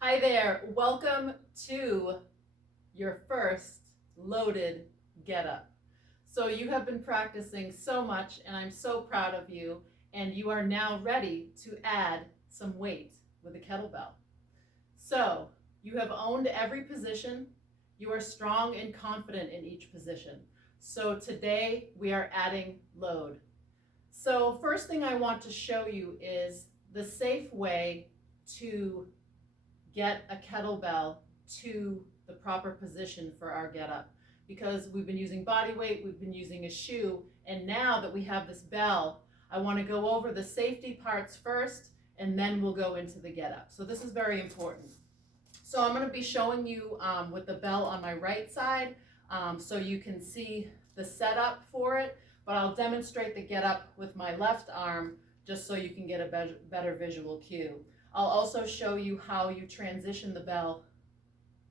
Hi there, welcome to your first loaded get up. So you have been practicing so much and I'm so proud of you, and you are now ready to add some weight with a kettlebell. So you have owned every position, you are strong and confident in each position. So today we are adding load. So first thing I want to show you is the safe way to get a kettlebell to the proper position for our get up, because we've been using body weight, we've been using a shoe, and now that we have this bell, I want to go over the safety parts first and then we'll go into the get up. So this is very important. So I'm going to be showing you with the bell on my right side, so you can see the setup for it, but I'll demonstrate the get up with my left arm just so you can get a better visual cue. I'll also show you how you transition the bell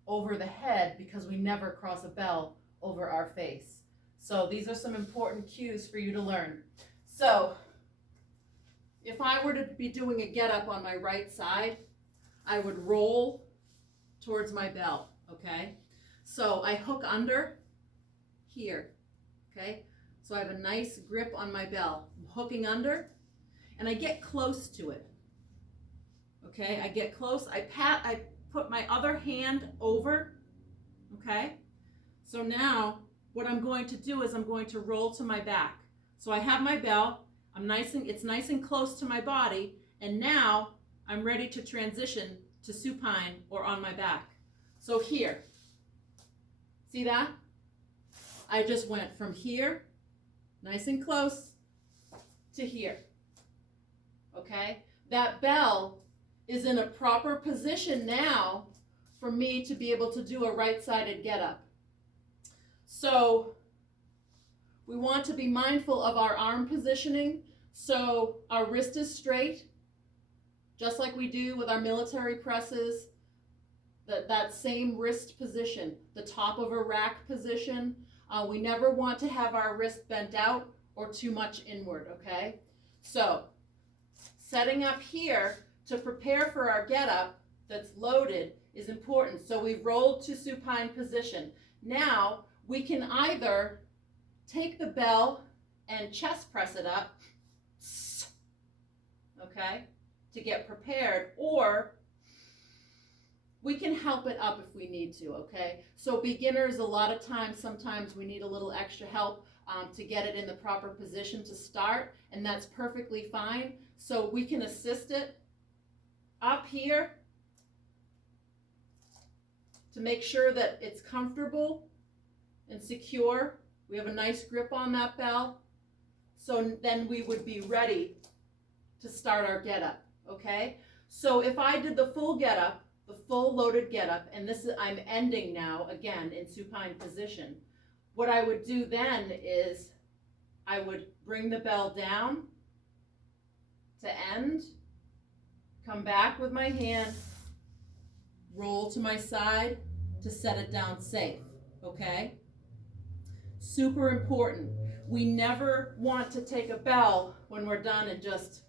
over the head, because we never cross a bell over our face. So these are some important cues for you to learn. So if I were to be doing a get up on my right side, I would roll towards my bell, okay? So I hook under here, okay? So I have a nice grip on my bell. I'm hooking under and I get close to it. Okay, I get close, I put my other hand over, okay? So now what I'm going to do is I'm going to roll to my back. So I have my bell, it's nice and close to my body, and now I'm ready to transition to supine or on my back. So here, see that? I just went from here, nice and close, to here, okay? That bell is in a proper position now for me to be able to do a right-sided get up. So we want to be mindful of our arm positioning. So our wrist is straight, just like we do with our military presses, that same wrist position, the top of a rack position. We never want to have our wrist bent out or too much inward, okay? So setting up here to prepare for our get up that's loaded is important. So we've rolled to supine position. Now we can either take the bell and chest press it up, okay, to get prepared, or we can help it up if we need to, okay? So beginners, a lot of times, sometimes we need a little extra help to get it in the proper position to start, and that's perfectly fine. So we can assist it up here to make sure that it's comfortable and secure. We have a nice grip on that bell. So then we would be ready to start our get up, okay? So if I did the full get up, the full loaded get up, and this is, I'm ending now again in supine position, what I would do then is I would bring the bell down to end, come back with my hand, roll to my side to set it down safe, okay? Super important. We never want to take a bell when we're done and just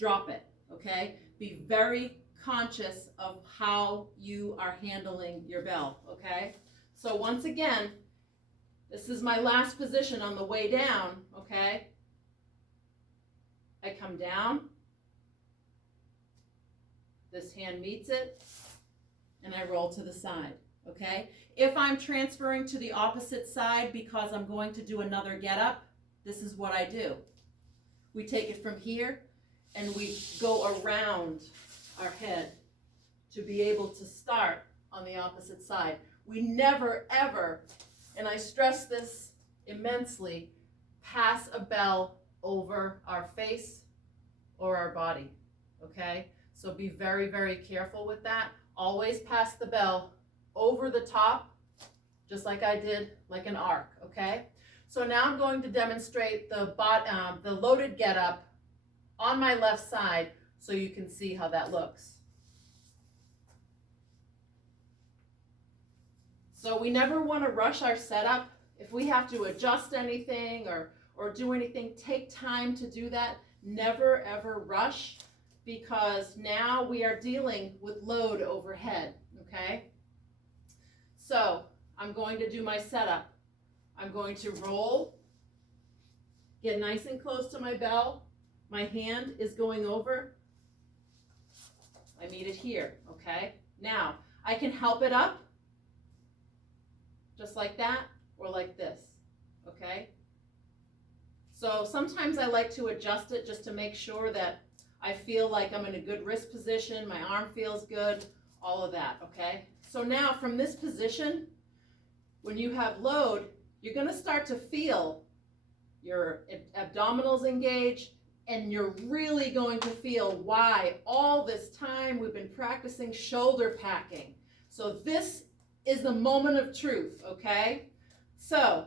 drop it, okay? Be very conscious of how you are handling your bell, okay? So once again, this is my last position on the way down, okay? I come down, this hand meets it, and I roll to the side, okay? If I'm transferring to the opposite side because I'm going to do another get up, this is what I do. We take it from here and we go around our head to be able to start on the opposite side. We never ever, and I stress this immensely, pass a bell over our face or our body, okay? So be very, very careful with that. Always pass the bell over the top, just like I did, like an arc, okay? So now I'm going to demonstrate the loaded get up on my left side so you can see how that looks. So we never want to rush our setup. If we have to adjust anything or do anything, take time to do that. Never ever rush, because now we are dealing with load overhead, okay? So I'm going to do my setup. I'm going to roll, get nice and close to my bell. My hand is going over. I meet it here, okay? Now, I can help it up, just like that, or like this, okay? So sometimes I like to adjust it just to make sure that I feel like I'm in a good wrist position, my arm feels good, all of that, okay? So now from this position, when you have load, you're gonna start to feel your abdominals engage, and you're really going to feel why all this time we've been practicing shoulder packing. So this is the moment of truth, okay? So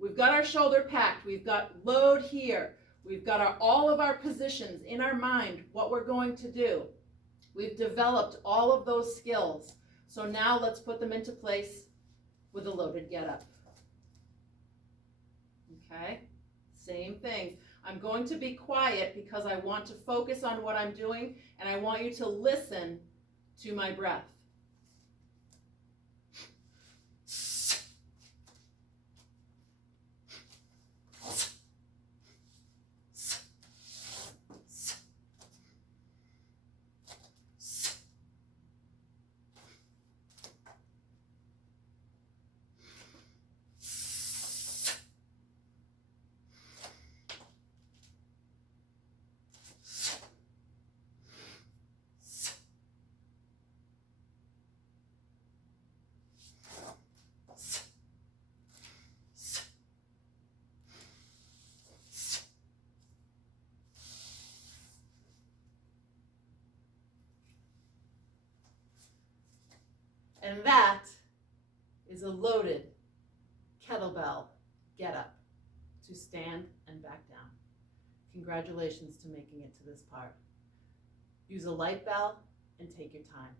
we've got our shoulder packed, we've got load here, we've got all of our positions in our mind, what we're going to do. We've developed all of those skills. So now let's put them into place with a loaded get up. Okay, same thing. I'm going to be quiet because I want to focus on what I'm doing, and I want you to listen to my breath. And that is a loaded kettlebell get up to stand and back down. Congratulations to making it to this part. Use a light bell and take your time.